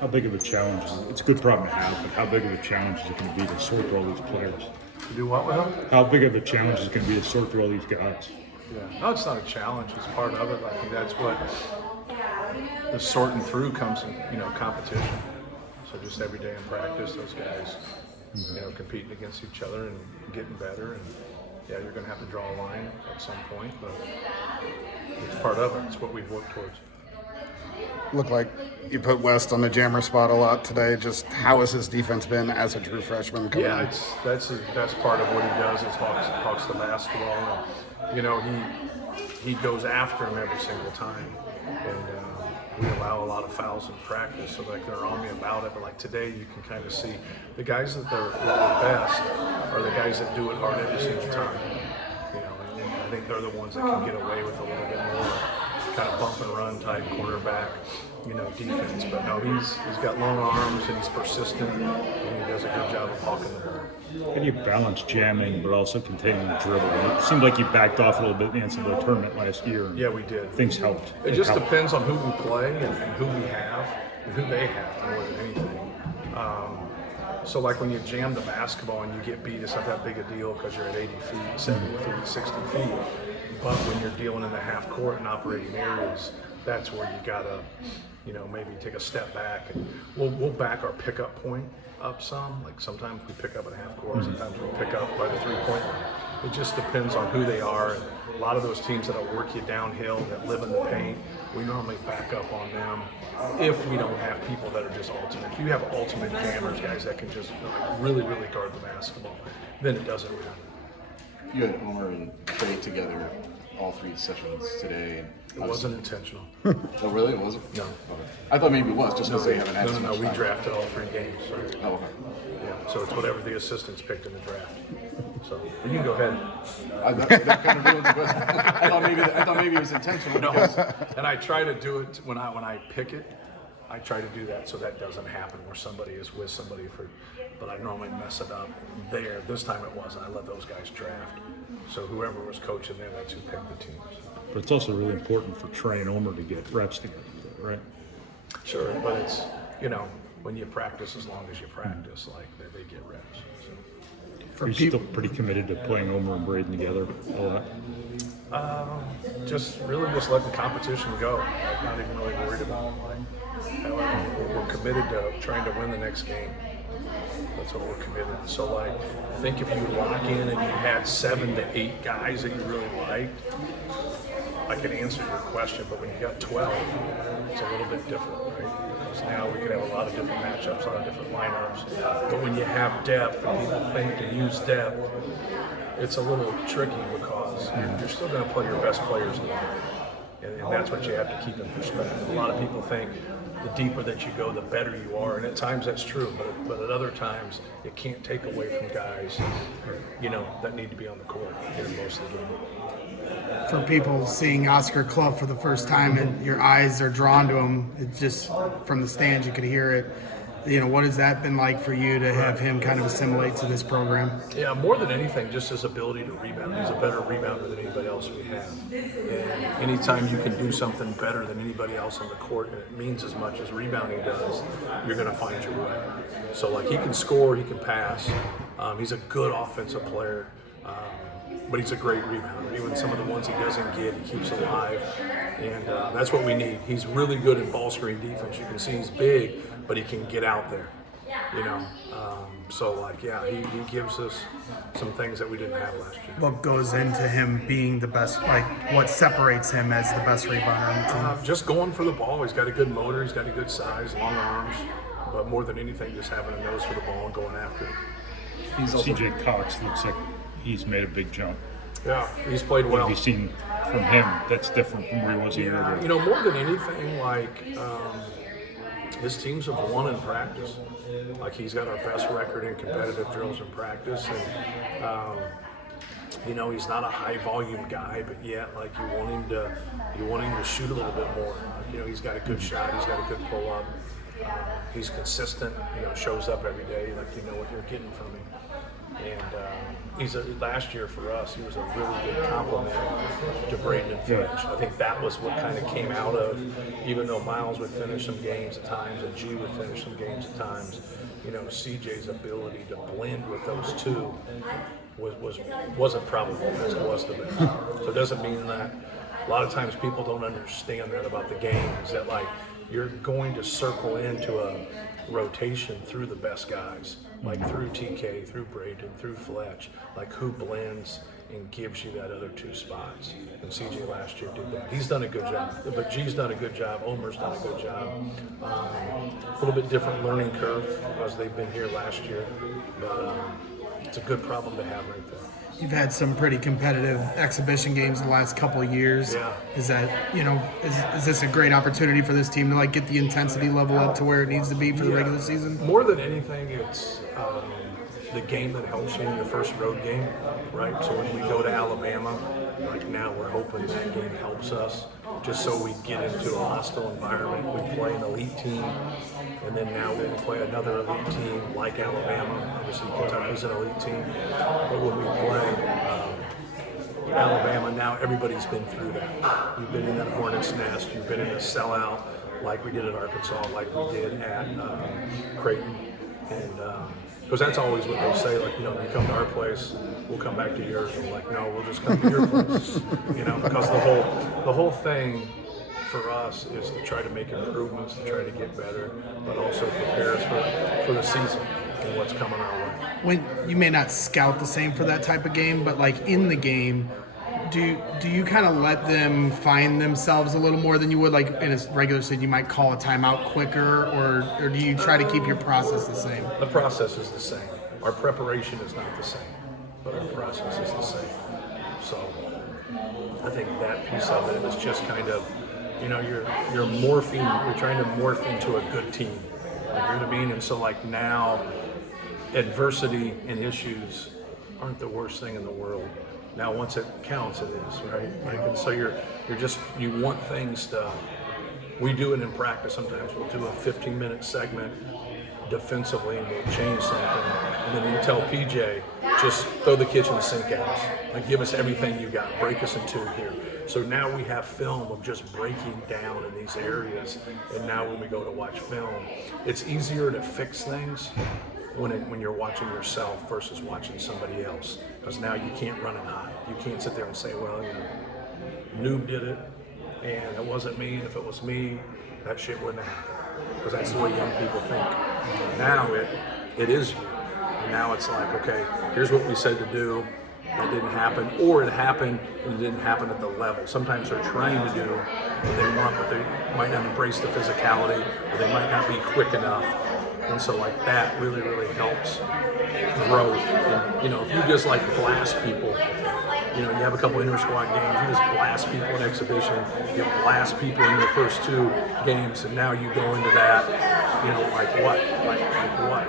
How big of a challenge is it? It's a good problem to have, but how big of a challenge is it going to be to sort through all these players? To do what with them? How big of a challenge is it going to be to sort through all these guys? Yeah. No, it's not a challenge. It's part of it. I think that's what the sorting through comes in, competition. So just every day in practice, those guys, competing against each other and getting better. And yeah, you're going to have to draw a line at some point, but it's part of it. It's what we've worked towards. Looked like you put West on the jammer spot a lot today. Just how has his defense been as a true freshman coming in? That's part of what he does is hawks the basketball. And, he goes after him every single time. And we allow a lot of fouls in practice, so like they're on me about it. But like today, you can kind of see the guys that are best are the guys that do it hard every single time. And I think they're the ones that can get away with a little bit more kind of bump and run type cornerback, defense. But no, he's got long arms and he's persistent and he does a good job of hawking the ball. How do you balance jamming but also containing the dribble? It seemed like you backed off a little bit in the NCAA tournament last year. Yeah, we did. Things helped. It just depends on who we play and who we have and who they have more than anything. So like when you jam the basketball and you get beat, it's not that big a deal because you're at 80 feet, 70 feet, 60 feet. But when you're dealing in the half court and operating areas, that's where you gotta, maybe take a step back and we'll back our pickup point up some. Like sometimes we pick up at half court, sometimes we pick up by the 3-point line. It just depends on who they are. And a lot of those teams that'll work you downhill, that live in the paint, we normally back up on them if we don't have people that are just ultimate. If you have ultimate jammers, guys that can just really, really guard the basketball, then it doesn't matter. You had Omer and Trey together all 3 sessions today. It wasn't intentional. Oh, really? It wasn't? No. I thought maybe it was, just because they haven't had No, so much we time. drafted all 3 games. So. Oh, okay. Yeah, so it's whatever the assistants picked in the draft. So you can go ahead. That kind of ruins the question. I thought maybe it was intentional. No, Because, and I try to do it when I pick it. I try to do that so that doesn't happen where somebody is with somebody but I normally mess it up there. This time it wasn't. I let those guys draft. So whoever was coaching there, that's who picked the teams. But it's also really important for Trey and Omer to get reps together, right? Sure, but it's, when you practice as long as you practice, like they get reps. So. Are you still pretty committed to playing Omer and Braden together a lot? Just letting competition go. Like, not even really worried about we're committed to trying to win the next game. That's what we're committed to. So I think if you lock in and you had 7 to 8 guys that you really liked, I can answer your question, but when you got 12, it's a little bit different, right? Because now we can have a lot of different matchups, a lot of different lineups. But when you have depth and people think to use depth, it's a little tricky because you're still going to play your best players in the game. And that's what you have to keep in perspective. A lot of people think the deeper that you go, the better you are. And at times that's true, but at other times it can't take away from guys, that need to be on the court most of the game. For people seeing Oscar Clough for the first time and your eyes are drawn to him, it's just from the stands you could hear it. What has that been like for you to have him kind of assimilate to this program? Yeah, more than anything, just his ability to rebound. He's a better rebounder than anybody else we have. And anytime you can do something better than anybody else on the court, and it means as much as rebounding does, you're going to find your way. So, he can score, he can pass. He's a good offensive player. But he's a great rebounder. Even some of the ones he doesn't get, he keeps alive. And that's what we need. He's really good in ball screen defense. You can see he's big, but he can get out there. He gives us some things that we didn't have last year. What goes into him being the best, what separates him as the best rebounder on the team? Just going for the ball. He's got a good motor. He's got a good size, long arms. But more than anything, just having a nose for the ball and going after it. CJ Cox looks like he's made a big jump. Yeah, he's played well. What have you seen from him that's different from where he was a year ago? More than anything, his teams have won in practice. He's got our best record in competitive drills in practice, and he's not a high volume guy, but yet you want him to shoot a little bit more. He's got a good shot, he's got a good pull up. He's consistent, shows up every day, like you know what you're getting from him. And last year for us, he was a really good complement to Braden and Fletch. I think that was what kind of came out of, even though Miles would finish some games at times and G would finish some games at times, CJ's ability to blend with those two wasn't probable as it was the best. So it doesn't mean that a lot of times people don't understand that about the game, is that like you're going to circle into a rotation through the best guys, like through TK, through Braden, through Fletch, like who blends and gives you that other two spots. And CJ last year did that. He's done a good job, but G's done a good job. Omer's done a good job. A little bit different learning curve as they've been here last year, but it's a good problem to have right there. You've had some pretty competitive exhibition games the last couple of years. Yeah. Is that, is this a great opportunity for this team to like get the intensity level up to where it needs to be for the regular season? More than anything, it's the game that helps you in your first road game, right? So when we go to Alabama, like now we're hoping that game helps us, just so we get into a hostile environment. We play an elite team, and then now we play another elite team like Alabama. Obviously, Kentucky's an elite team, but when we play Alabama, now everybody's been through that. You've been in that hornet's nest. You've been in a sellout like we did at Arkansas, like we did at Creighton, and because that's always what they say, like, you come to our place, we'll come back to yours. And like, no, we'll just come to your place, because the whole thing for us is to try to make improvements, to try to get better, but also prepare us for the season and what's coming our way. When you may not scout the same for that type of game, but like in the game, do you kind of let them find themselves a little more than you would like in a regular season? You might call a timeout quicker, or do you try to keep your process the same? The process is the same. Our preparation is not the same, but our process is the same. So I think that piece of it is just kind of, you're morphing, you're trying to morph into a good team. Like, you know what I mean? And so like now, adversity and issues aren't the worst thing in the world. Now, once it counts, it is, right? Like, and so you want things to, we do it in practice sometimes. We'll do a 15-minute segment defensively and we'll change something. And then you tell PJ, just throw the kitchen sink at us. Like, give us everything you got. Break us in two here. So now we have film of just breaking down in these areas. And now when we go to watch film, it's easier to fix things when you're watching yourself versus watching somebody else, because now you can't run and hide. You can't sit there and say, well, Noob did it, and it wasn't me, and if it was me, that shit wouldn't have happened, because that's the way young people think. Now it is you, and now it's like, okay, here's what we said to do, that didn't happen, or it happened and it didn't happen at the level. Sometimes they're trying to do what they want, but they might not embrace the physicality, or they might not be quick enough. And so like that really, really helps growth. And, if you just like blast people, you have a couple inter-squad games, you just blast people in exhibition, you blast people in your first two games, and now you go into that, like what?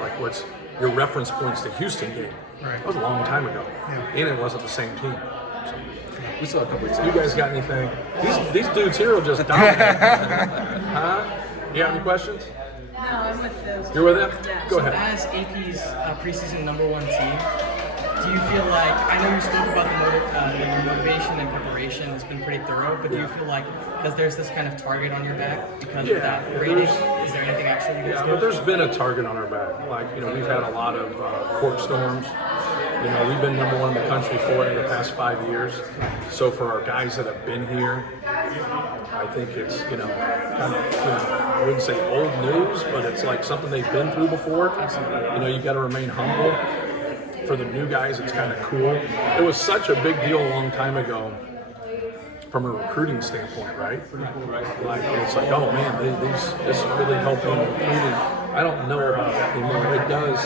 Like what's your reference points to Houston game? Right. That was a long time ago. Yeah. And it wasn't the same team. So, We saw a couple of you guys got anything? These dudes here will just dominate. Huh? You have any questions? No, I'm with those. You're with them? Yeah. Go So ahead. as AP's preseason #1 team, do you feel like, I know you spoke about the motivation and preparation has been pretty thorough, but do you feel like, because there's this kind of target on your back because of that rating, is there anything extra you guys do? But there's been a target on our back. Like, we've had a lot of court storms. We've been #1 in the country for it in the past 5 years. So for our guys that have been here, I think it's, kind of, I wouldn't say old news, but it's like something they've been through before. You've got to remain humble. For the new guys, it's kind of cool. It was such a big deal a long time ago from a recruiting standpoint, right? Like, it's like, oh man, this is really helping recruiting. I don't know about that anymore. It does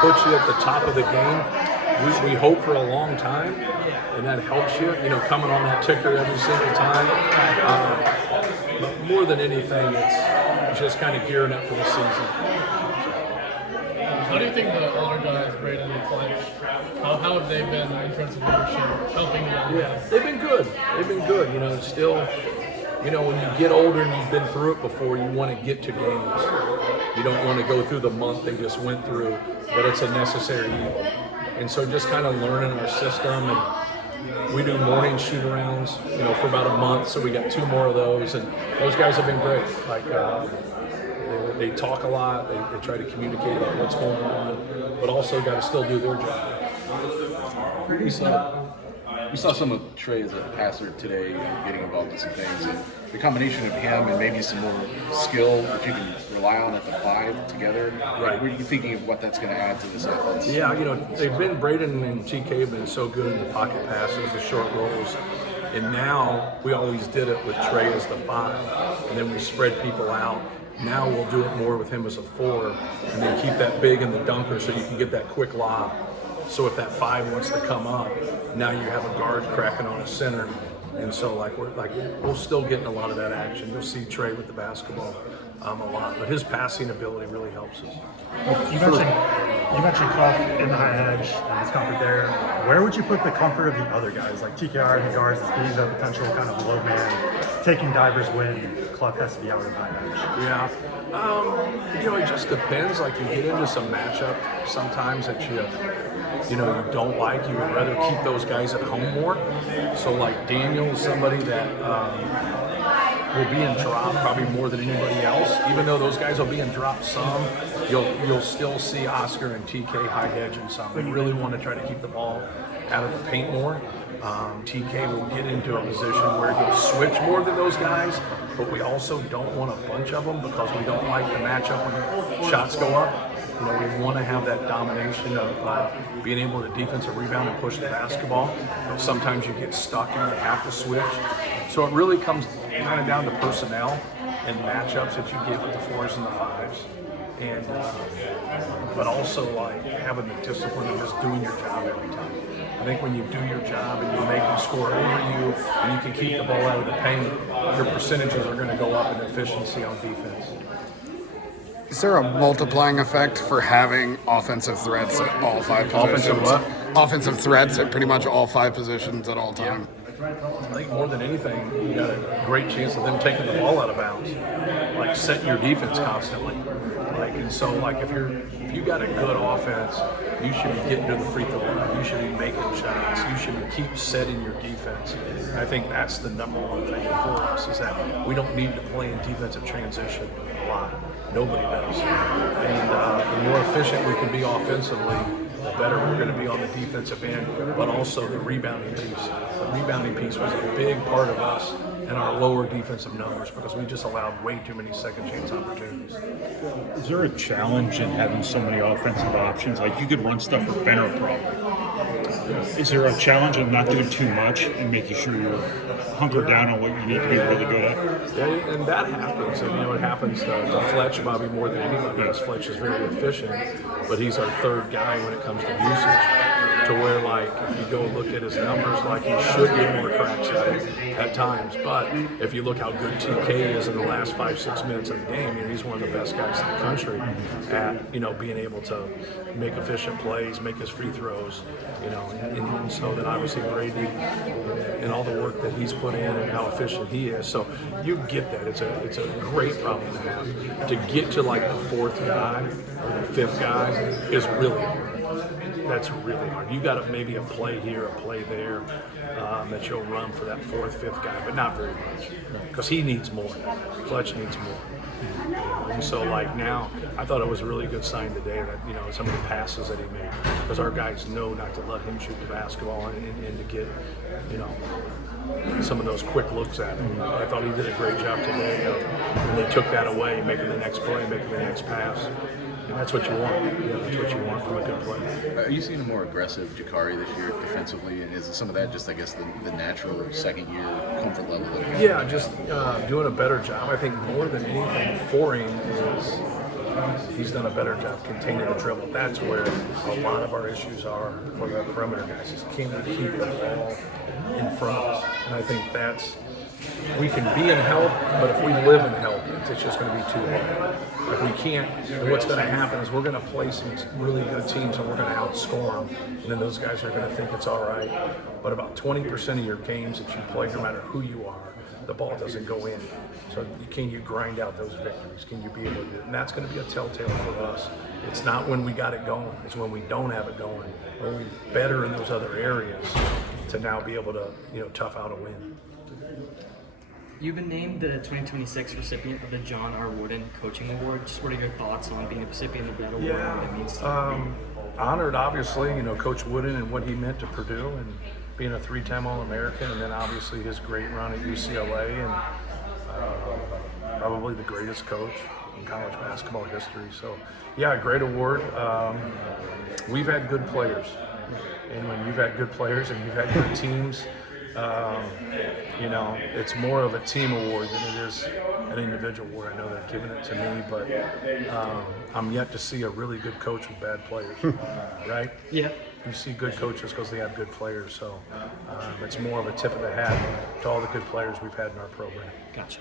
put you at the top of the game. We hope for a long time, and that helps you, coming on that ticker every single time. But more than anything, it's just kind of gearing up for the season. How do you think the older guys, Braden and Fletch, how have they been in terms of leadership, helping them? Yeah, they've been good. Still, you know, when you get older and you've been through it before, you want to get to games. You don't want to go through the month they just went through, but it's a necessary evil. And so just kind of learning our system, and we do morning shoot-arounds, you know, for about a month, so we got 2 more of those, and those guys have been great. Like, they talk a lot, they try to communicate about what's going on, but also got to still do their job. We saw some of Trey as a passer today, getting involved in some things, and the combination of him and maybe some more skill that you can rely on at the 5 together. Right. What are you thinking of what that's going to add to this offense? Yeah, you know, they've been, Braden and TK have been so good in the pocket passes, the short rolls, and now we always did it with Trey as the 5, and then we spread people out. Now we'll do it more with him as a 4, and then keep that big in the dunker so you can get that quick lob. So if that 5 wants to come up, now you have a guard cracking on a center, and so we're still getting a lot of that action. You'll see Trey with the basketball a lot, but his passing ability really helps us. You mentioned Clough in the high edge and his comfort there. Where would you put the comfort of the other guys, like TKR and the guards, as being the potential kind of low man, taking divers when Clough has to be out in the high edge? Yeah, you know, it just depends. Like, you get into some matchup sometimes that you know, you don't like. You would rather keep those guys at home more. So like Daniel is somebody that will be in drop probably more than anybody else. Even though those guys will be in drop some, you'll still see Oscar and TK high edging some. They really want to try to keep the ball out of the paint more. TK will get into a position where he'll switch more than those guys, but we also don't want a bunch of them because we don't like the matchup when shots go up. You know, we want to have that domination of being able to defensive rebound and push the basketball. But sometimes you get stuck and you have to switch. So it really comes kind of down to personnel and matchups that you get with the 4s and the 5s. And but also like having the discipline of just doing your job every time. I think when you do your job and you make them score over you and you can keep the ball out of the paint, your percentages are going to go up in efficiency on defense. Is there a multiplying effect for having offensive threats at all 5 positions? Offensive what? Offensive threats at pretty much all 5 positions at all time. I think more than anything, you got a great chance of them taking the ball out of bounds, like setting your defense constantly. Like, and so like if you got a good offense, you should be getting to the free throw line. You should be making shots. You should keep setting your defense. And I think that's the number one thing for us is that we don't need to play in defensive transition a lot. Nobody does. And the more efficient we can be offensively, the better we're going to be on the defensive end, but also the rebounding piece. The rebounding piece was a big part of us and our lower defensive numbers because we just allowed way too many second chance opportunities. Is there a challenge in having so many offensive options? Like, you could run stuff for Benner probably. Is there a challenge of not doing too much and making sure you're hunkered down on what you need to be really good at? Yeah, and that happens. And, you know, it happens to Fletch probably more than anybody else. Fletch is very efficient, but he's our 3rd guy when it comes to usage. To where, like, if you go look at his numbers, like, he should get more cracks at times. But if you look how good TK is in the last 5-6 minutes of the game, you know, he's one of the best guys in the country at, you know, being able to make efficient plays, make his free throws, you know, and so then obviously Brady and all the work that he's put in and how efficient he is. So you get that. It's a great problem to have. To get to like the 4th guy or the 5th guy is really hard. That's really hard. You got maybe a play here, a play there that you'll run for that 4th, 5th guy, but not very much because he needs more. Fletch needs more. And so, like, now, I thought it was a really good sign today that, you know, some of the passes that he made, because our guys know not to let him shoot the basketball and to get, you know, some of those quick looks at him. I thought he did a great job today of when they took that away, making the next play, making the next pass. And that's what you want. You know, that's what you want from a good player. Are you seeing a more aggressive Jakari this year defensively? And is some of that just, I guess, the natural 2nd-year comfort level? Yeah, just doing a better job. I think more than anything for him is he's done a better job containing the dribble. That's where a lot of our issues are for the perimeter guys. Is can we keep the ball in front of us? And I think that's, we can be in help, but if we live in help, it's just going to be too hard. Like, we can't, and what's going to happen is we're going to play some really good teams and we're going to outscore them, and then those guys are going to think it's all right. But about 20% of your games that you play, no matter who you are, the ball doesn't go in. So can you grind out those victories? Can you be able to do it? And that's going to be a telltale for us. It's not when we got it going. It's when we don't have it going. When we're better in those other areas to now be able to, tough out a win. You've been named the 2026 recipient of the John R. Wooden Coaching Award. Just what are your thoughts on being a recipient of that award and what it means to you? Honored, obviously, Coach Wooden and what he meant to Purdue and being a 3-time All-American, and then obviously his great run at UCLA and probably the greatest coach in college basketball history. So, yeah, great award. We've had good players, and when you've had good players and you've had good teams, it's more of a team award than it is an individual award. I know they're giving it to me, but I'm yet to see a really good coach with bad players, right? Yeah. You see good coaches because they have good players, so it's more of a tip of the hat to all the good players we've had in our program. Gotcha.